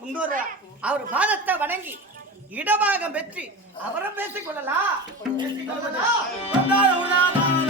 இன்னொரு அவர் பாதத்தை வணங்கி இடபாகம் பெற்று அவரை பேசிக்கொள்ளலாம் பேசிக்கொள்ளலாம்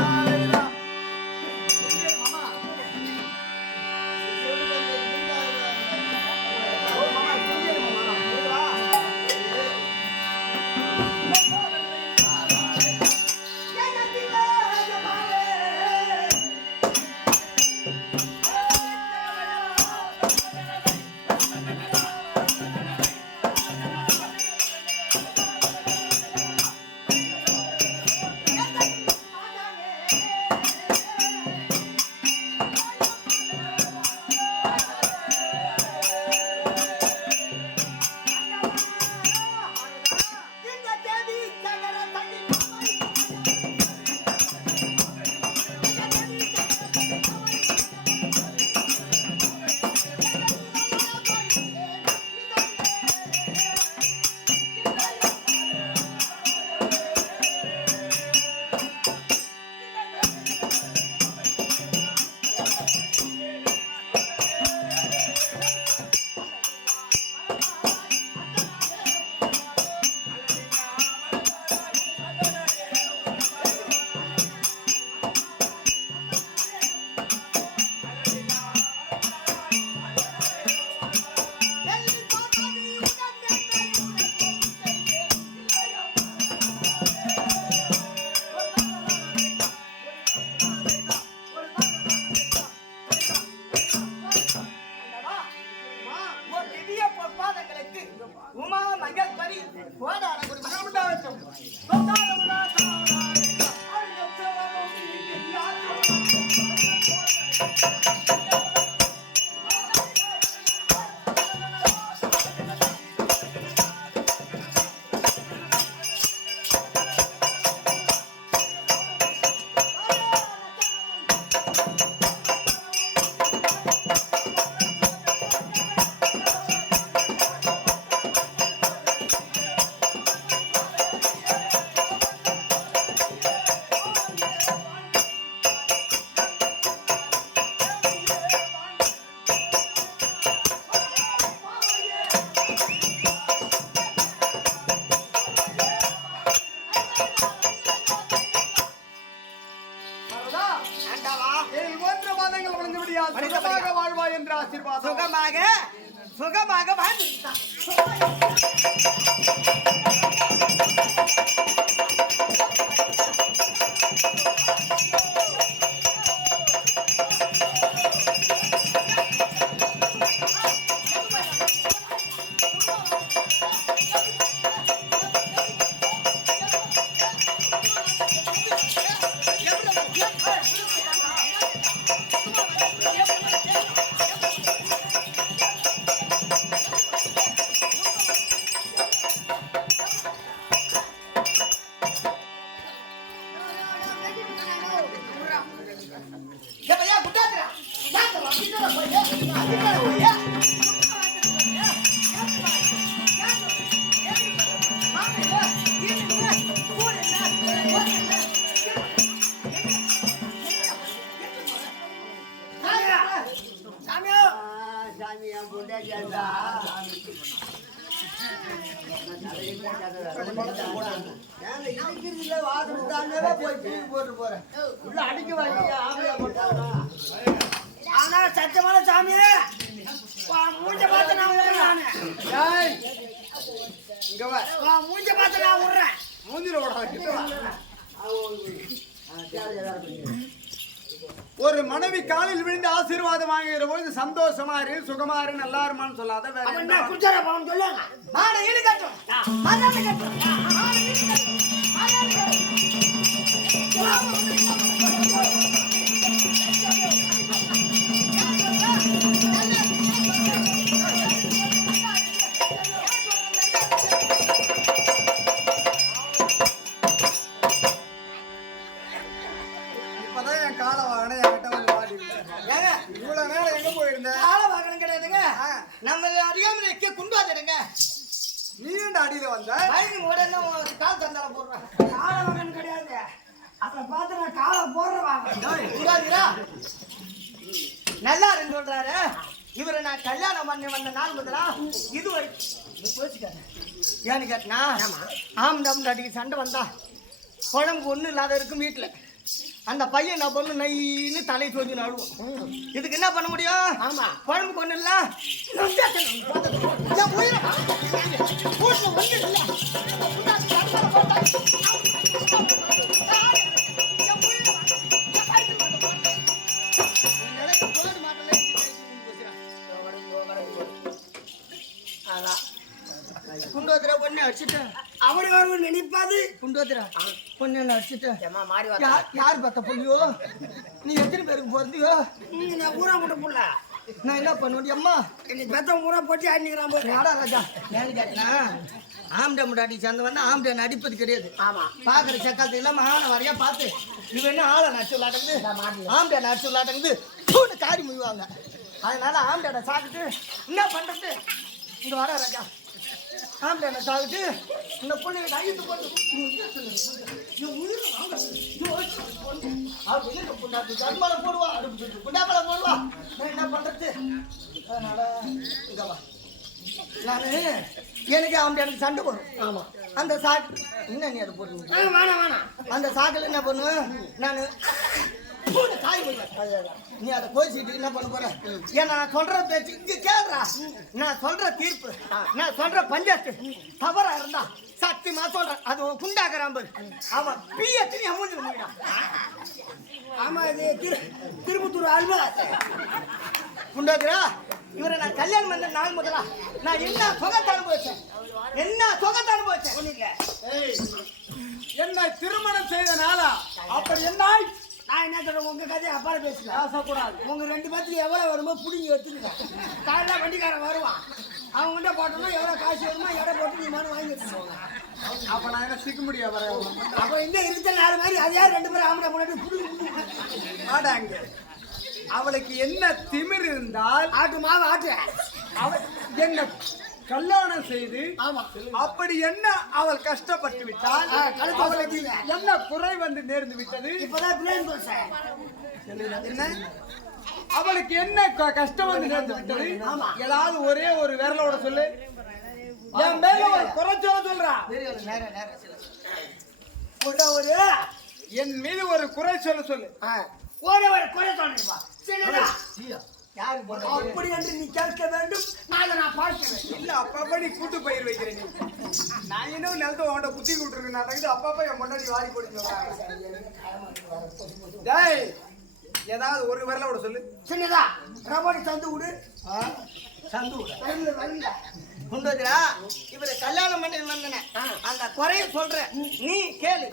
ஆனா சத்தியமான சாமியே மூஞ்ச பார்த்து நான் விடுறேன் நானு இங்க வா மூஞ்ச பார்த்து நான் விடுறேன் மூஞ்சில விடாத கிட்ட வா ஒரு மனைவி காலில் விழுந்து ஆசீர்வாதம் வாங்குகிற பொழுது சந்தோஷமா இரு சுகமா இரு நல்லா இருமான்னு சொல்லாத வேற மாதாடு கட்டும் மாதாடு கட்டும் ஏன்டா அடியில வந்த? பயணி உடனே கால் தந்தால போடுறான் கால மகன் கிடையாது. அத பார்த்து நான் காலை போடுறவாங்க நல்லா இருந்து சொல்றாரு. இவரை நான் கல்யாணம் பண்ணி வந்த நாள் முதலா? இது ஒரு ஏன்னு கேட்டனா? ஆம். தம் அடிக்கு சண்டை வந்தா குழம்பு ஒன்றும் இல்லாத இருக்கும் வீட்டில் அந்த பையன் நான் பொண்ணு? நைன்னு தலை சோதி நழுவோம். இதுக்கு என்ன பண்ண முடியும்? ஆமா. குழம்பு ஒன்றும் இல்லை. அடிச்சுட்டேன் யார் பார்த்த நீ எத்தனை பேருக்கு பிறந்தியோ? நான் ஊரா கூட புள்ள? நான் என்ன பண்ண முடியும் அம்மா? இன்னைக்கு பெத்த ஊரா போட்டு அன்னைக்கிறான் போது வாடா ராஜா ஏன்னு கேட்டா ஆம்ட முடாடி சேர்ந்து வந்து ஆம்ட நடிப்பது கிடையாது. ஆமா. பாக்குற சக்காலத்து இல்லாம ஆன வரையா பார்த்து இவன் என்ன ஆளை நடிச்சு விளாட்டுக்குது? ஆம்ட நடிச்சு விளாட்டுக்குது. தூணு காரி முய்வாங்க அதனால ஆம்ட சாப்பிட்டு என்ன பண்றது? இங்க வாடா ராஜா. ஆம்ட சாப்பிட்டு இந்த பொண்ணு கையெழுத்து போட்டு கருமால போடுவா குண்டாமல போடுவா. நான் என்ன பண்றது? அதனால இங்க வா. நானு எனக்கு அவன் எனக்கு சண்டை வரும் ஆமா. அந்த சாக்கு என்ன நீ அதை வேணாம். அந்த சாக்கில் என்ன பண்ணுவேன்? நான் காய் போடுவேன் நீ அதை கோச்சிட்டு என்ன பண்ண போற? ஏன்னா நான் சொல்ற பேச்சு இங்க கேளுடா. நான் சொல்ற தீர்ப்பு நான் சொல்ற பஞ்சாயத்து தவறா இருந்தா சத்தியமா சொல்றேன். அது குண்டாக்குறான் பாரு. அவன் பிஎத்தி அமௌண்ட் முடியும் ஆமா இது திரு திருப்பத்தூர் அல்வா குண்டாக்குறா? இவரை நான் கல்யாணம் பண்ண நாள் முதலா நான் என்ன சொகத்தை அனுபவிச்சேன்? என்ன சொகத்தை அனுபவிச்சேன்? என்னை திருமணம் செய்த நாளா? அப்படி என்ன நான் என்ன சொல்றேன்? உங்க கதையை அப்பால பேசலாம் பேசக்கூடாது. உங்க ரெண்டு பேத்துக்கு எவ்வளவு வருமோ புடிங்கி எடுத்துருங்க காலைல வண்டிக்காரன் வருவான். அவங்க கிட்ட போட்டோம்னா எவ்வளவு காசு வருமோ எடை போட்டு நீ மனு வாங்கி வச்சுருவாங்க அப்ப நான் என்ன சிக்க முடியாது அப்ப இந்த இருந்த நேரம் மாதிரி அதே ரெண்டு பேரும் ஆம்பளை முன்னாடி புடி மாடாங்க அவளுக்கு என்ன திமிர் இருந்தால் ஆட்டு மாவு ஆட்டு அவள் என்ன கல்யாணம் செய்து அப்படி என்ன அவள் கஷ்டப்பட்டு விட்டால் அவளுக்கு. என்ன குறை வந்து நேர்ந்து விட்டது? என்ன? அவளுக்கு என்ன கஷ்டம் வந்து நேர்ந்து விட்டது? ஏதாவது ஒரே ஒரு விரலோட சொல்லு. என் மேல ஒரு குறை சொல்ல. சொல்றா ஒரு. என் மீது ஒரு குறை சொல்ல சொல்லு. ஒரு குறை போட்டா அப்படி என்று நீ கேட்க வேண்டும். நான் நான் பார்க்க வேண்டும். இல்ல அப்பப்ப நீ கூட்டு பயிர் வைக்கிற நீ. நான் இன்னும் நிலத்தை உன்கிட்ட குத்தி விட்டுருக்கு நான் தகுதி அப்பப்ப என் முன்னாடி வாரி போட்டு டேய் ஏதாவது ஒரு விரலோட சொல்லு. சின்னதா ரபாடி தந்து விடு சந்து விட வரல வரல குண்டோதிரா இவரை கல்யாணம் பண்ணி வந்தனே. அந்த குறைய சொல்றேன் நீ கேளு.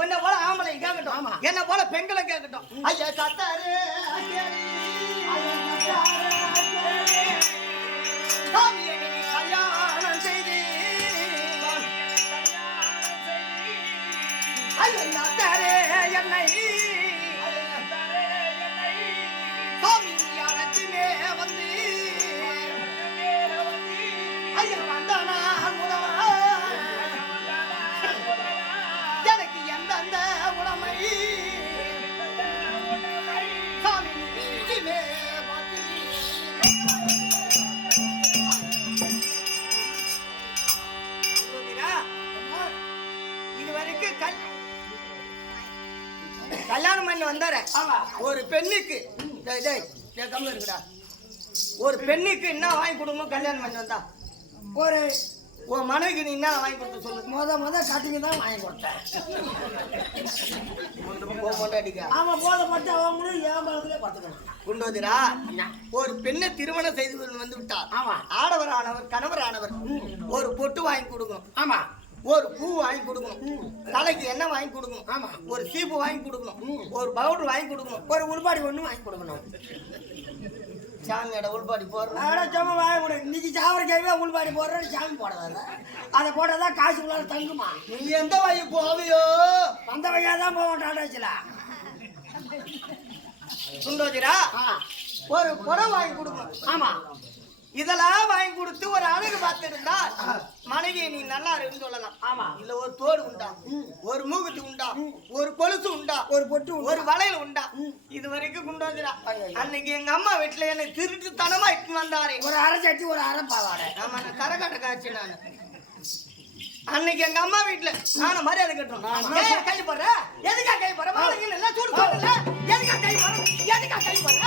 உன்னை போல ஆம்பளை கேட்கட்டும். என்ன போல பெண்களை கேட்கட்டும். ஐயா கத்தாரு சாமியை நீ கல்யாணம் செய்தி ஐயா கத்தாரு என்னை வந்தார ஒரு பெண்ணுக்கு கம்முனு இருக்குடா ஒரு பெண்ணுக்கு என்ன வாங்கி கொடுக்கணும் கல்யாணம் பண்ணி வந்தா. ஒரு உன் மனைவிக்கு நீ என்ன வாங்கி கொடுத்த சொல்லு. முத முத கட்டிங்க தான் வாங்கி கொடுத்தேன். ஆமா போத பட்டு அவங்களும் ஏமாளத்திலே பார்த்துக்கணும் குண்டோதிரா ஒரு பெண்ணை திருமணம் செய்து கொண்டு வந்து விட்டார் ஆமா. ஆடவர் ஆனவர் கணவர் ஆனவர் ஒரு பொட்டு வாங்கி கொடுக்கணும் ஆமா. ஒரு பூ வாங்கி கொடுக்கணும். தலைக்கு எண்ணெய் வாங்கி கொடுக்கணும். ஆமா. ஒரு சீப்பு வாங்கி கொடுக்கணும். ஒரு பவுடர் வாங்கி கொடுக்கணும். ஒரு உள்பாடி ஒண்ணு வாங்கி கொடுக்கணும். சாமியோட உள்பாடி போடுறோம். சும்மா வாங்க கூட இன்னைக்கு சாவர கேவே உள்பாடி போடுறேன் சாமி போடாத அதை போட்டாதான் காசு உள்ளார தங்குமா? நீ எந்த வழி போவியோ? வந்த வழியா தான் போவோம் டாடாச்சில குண்டோதிரா ஒரு குடம் வாங்கி கொடுக்கணும். ஆமா. இதெல்லாம் வாங்கி கொடுத்து ஒரு அழகு பார்த்திருந்தா மனைவியை நீ நல்லா இருக்குன்னு சொல்லலாம். ஆமா. இல்ல ஒரு தோடு உண்டா? ஒரு மூக்குத்தி உண்டா? ஒரு கொலுசு உண்டா? ஒரு பொட்டு? ஒரு வளையல் உண்டா? இது வரைக்கும் கொண்டு வந்துடா அன்னைக்கு எங்க அம்மா வீட்டுல என்னை திருட்டு தனமா இட்டு வந்தாரே. ஒரு அரை சட்டி ஒரு அரை பாவாடை. ஆமா நான் கரகாட்ட காட்சி நான். அன்னைக்கு எங்க அம்மா வீட்டுல நானும் மரியாதை கட்டுறோம் கை போடுற? எதுக்கா கை போடுற? மாலைங்க இல்ல சூடு போடல எதுக்கா கை போடுற? எதுக்கா கை போடுற?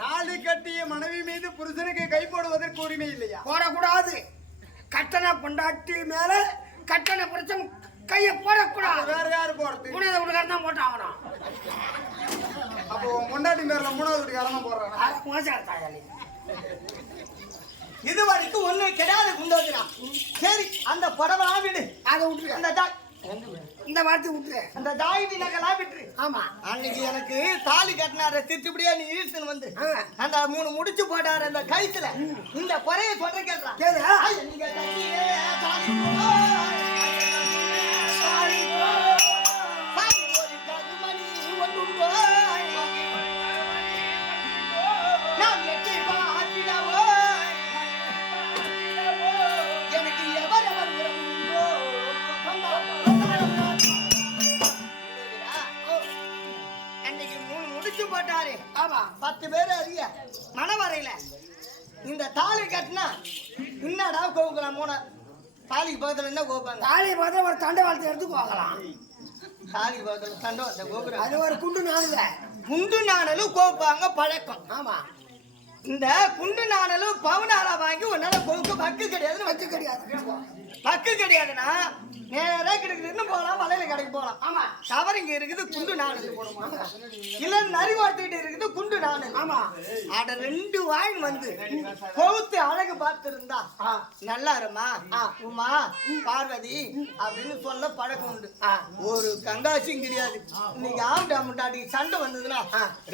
தாலி கட்டிய மனைவி மீது புருஷனுக்கு கை போடுவதற்கு உரிமை இல்லையா? போடக்கூடாது. கட்டண பொண்டாட்டி மேல கட்டண புருஷன் கையை போடக்கூடாது. வேற யாரு போறது மூணாவது வீட்டுக்காரன் தான் போட்டாகணும் அப்போ பொண்டாட்டி பேர்ல மூணாவது வீட்டுக்காரன் தான் போடுறாங்க மோசம் தாயாளி. இது வரைக்கும் ஒண்ணு கிடையாது கொண்டு வந்துடா சரி அந்த புடவை விடு. அதை விட்டுரு. அந்த இந்த வார்த்தை விட்டுரு. அந்த தாயிடி நகலாம் விட்டுரு. ஆமா. அன்னைக்கு எனக்கு தாலி கட்டினார திட்டுப்படியா நீ இழுத்துன்னு வந்து. அந்த மூணு முடிச்சு போட்டாரு அந்த கழுத்துல. இந்த குறைய சொல்ற கேட்கறா எடுத்து போகலாம். சண்டை அந்த கோபுரம். அது ஒரு குண்டு நாளுல குண்டு நாணலும் கோப்பாங்க பழக்கம். ஆமா. இந்த குண்டு நாணலும் பவுனாரா வாங்கி உன்னால கோவுக்கு பக்கு கிடையாதுன்னு வச்சு கிடையாது பக்கு கிடையாதுன்னா நேரா கிடக்குதுன்னு போகலாம் வலையில கடைக்கு போகலாம். ஆமா கவரிங்க இருக்குது குண்டு நாணல். இல்ல நரி வார்த்துக்கிட்டு இருக்குது குண்டு நாணல். ஆமா. அட ரெண்டு வாயின் வந்து கொவுத்து அழகு பார்த்திருந்தா. நல்லா இருமா. உமா பார்வதி அப்படின்னு சொல்ல பழக்கம் உண்டு. ஒரு கங்காசியும் கிடையாது இன்னைக்கு ஆம்டா முட்டாடி சண்டை வந்ததுன்னா.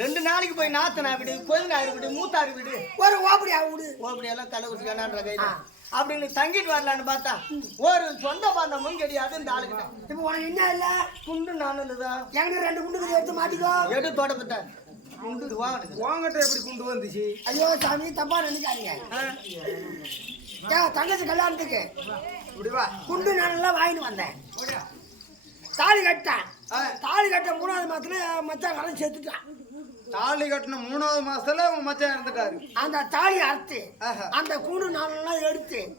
ரெண்டு நாளைக்கு போய் நாத்தனா விடு கொழுநாறு விடு மூத்தாறு விடு. ஒரு ஓப்படி விடு. ஓப்படியெல்லாம் தலை குச்சி கண்ணான்ற கையில அப்படின்னு தங்கிட்டு வரலான்னு பார்த்தா ஒரு சொந்த பந்தமும் கிடையாது இந்த ஆளுகிட்ட இப்போ உனக்கு என்ன இல்ல? குண்டு நானுதான் எங்க ரெண்டு குண்டுக்கு எடுத்து மாட்டிக்கோ. எடு தோட்டப்பட்ட குண்டு உங்ககிட்ட எப்படி கொண்டு வந்துச்சு? ஐயோ சாமி தப்பா நினைக்காதீங்க. ஏன் தங்கச்சி கல்யாணத்துக்கு இப்படி வா. குண்டு நானெல்லாம் வாங்கிட்டு வந்தேன். தாலி கட்டேன். தாலி கட்ட மூணாவது மாதத்துல மச்சான் கடன் செத்துட்டான் தாலி கட்டின மூணாவது மாசத்துல உன் மச்சான் இறந்துட்டாரு. அந்த தாலி அறுத்து. அந்த குண்டு நாளெல்லாம் எடுத்து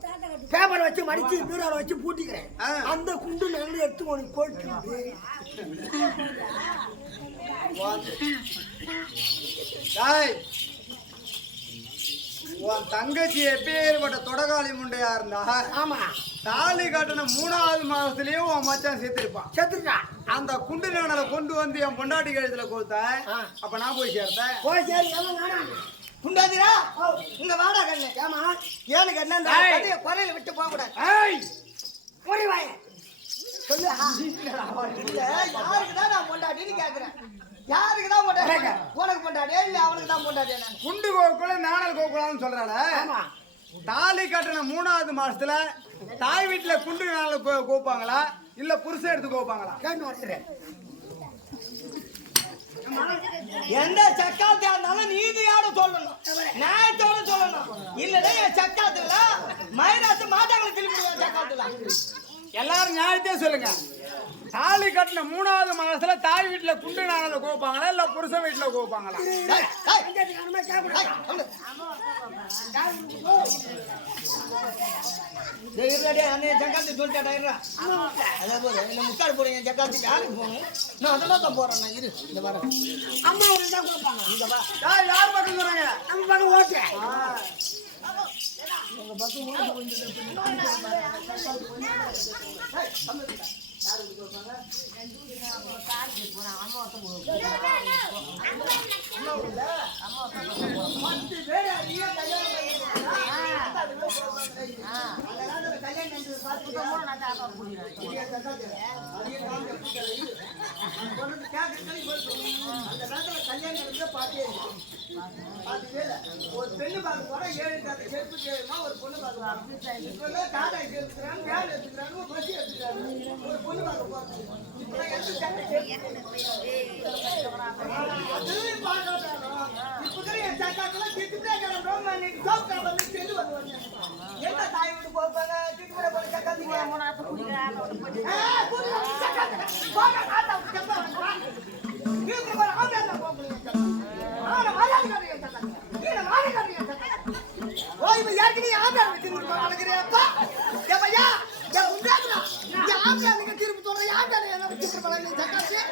பேப்பர் வச்சு மடிச்சு பீரோல வச்சு பூட்டிக்கிறேன். அந்த குண்டு நாள் எடுத்து உனக்கு போட்டு டேய். உன் தங்கச்சி எப்பேற்பட்ட தொடகாளி முண்டையா இருந்தா ஆமா. தாலி கட்டின மூணாவது மாசத்துலயே உன் மச்சான் செத்துருப்பான். செத்துட்டான் அந்த குண்டு நாணலை கொண்டு வந்து என் பொண்டாட்டி கழுத்துல கொடுத்த. அப்ப நான் போய் சேர்த்தேன் போய் சரி குண்டாதிரா? இங்க வாடா கண்ணு. ஏமா. ஏய். கதையை குறையில விட்டு போக கூடாது சொல்லு. யாருக்கு தான் நான் பொண்டாட்டின்னு கேக்குறேன்? யாருக்கு தான் பொண்டாட்டி உனக்கு பொண்டாட்டியா இல்ல அவனுக்கு தான் பொண்டாட்டியா நான்? குண்டு கோக்குள்ள நாணல் கோக்குலான்னு சொல்றாள. தாலி கட்டின மூணாவது மாசத்துல தாய் வீட்டுல குண்டு நாணல் கோப்பாங்களா? இல்ல புருஷன் எடுத்து கோப்பாங்களா? எந்த சக்காத்தியா இருந்தாலும் நீதியோட சொல்லணும். நியாயத்தோட சொல்லணும். இல்லடா என் சக்காத்துல மைனாசு மாட்டாங்களை திருப்பி சக்காத்துல. எல்லாரும் நியாயத்தையே சொல்லுங்க. தாலி கட்டின மூணாவது மாசத்துல தாய் வீட்டுல குண்டு நாணல கோப்பாங்களா இல்ல புருஷன் வீட்டுல கோப்பாங்களா இந்த முக்காடு போடுங்க, சக்காத்திக்கு யாருக்கு போகணும்? நான் அதெல்லாம் தான் போறேன் நான், இரு, இந்த வரேன். அம்மா ஒரு தான் கொடுப்பாங்க. இங்க வா. டேய், யார் பக்கம் சொன்னாங்க நம்ம பக்கம் ஓட்டு பத்து பேர் அதிக கல்யாணம் பண்ணிருக்காங்க. அந்த காலத்துல கல்யாணம் பார்த்தே இல்லை. பார்த்ததே இல்லை. ஒரு பெண்ணு பார்க்க போனா ஏழு காசு செருப்பு ஒரு பொண்ணு பார்க்க போறோம் இப்ப டாடா எடுத்துக்கிறாங்க எடுத்துக்கிறாங்க பஸ் எடுத்துக்கிறாங்க ஒரு பொண்ணு பார்க்க போறோம் இப்ப எந்த சட்டை பார்க்க இப்ப என் எங்க தாய் வீட்டு போப்பாங்க திட்டுற போல கேட்காதீங்க ஆ, கூட்டிட்டு வந்து கேட்காதீங்க. போங்க, தாத்தா, செப்பா வந்து வா. இவங்க பாரு, ஆம்பளை இருந்தா போக முடியும். ஆனா, மரியாதைக்காரங்க கேட்காதீங்க. ஏற்கனவே ஆம்பளை வச்சிருந்து பழகுறியாப்பா? ஏப்பா, யா, யா, திருப்பி சொல்ற, ஆம்பளை என்ன வச்சிருக்க